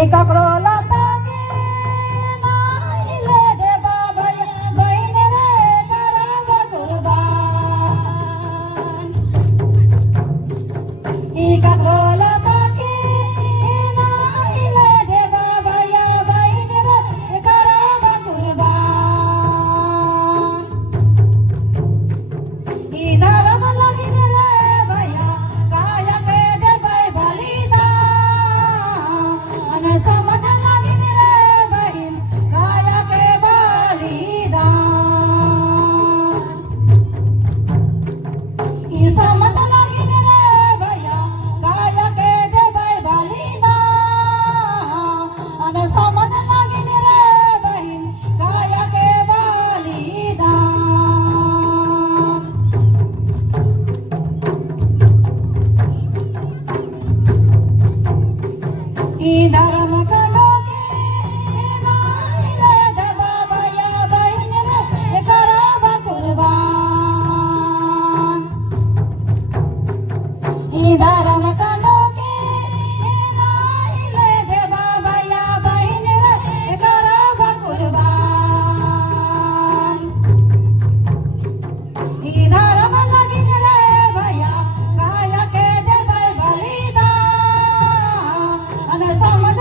एका क्रोला तागे नाहीले दे बाबा बहीण रे करावा कुर्बान एका क्रोला तागे नाहीले दे बाबा या बहीण रे करावा कुर्बान ई धर्म लगीन रे भैया काया के दे बाई बलिदान समझ लगीन रे बहीण काया के बलिदान ई समझ लगीन रे भैया काया के दे बाई बलिदान समझ लगीन रे बहीण काया के बलिदान ई धर्म कडोके नाहीले दे बाबा या बहीण रे करावा कुर्बान ई धर्म कडोके नाहीले दे बाबा या बहीण रे करावा कुर्बान ई धर्म लगीन रे भैया काया के दे बाई बलिदान समझ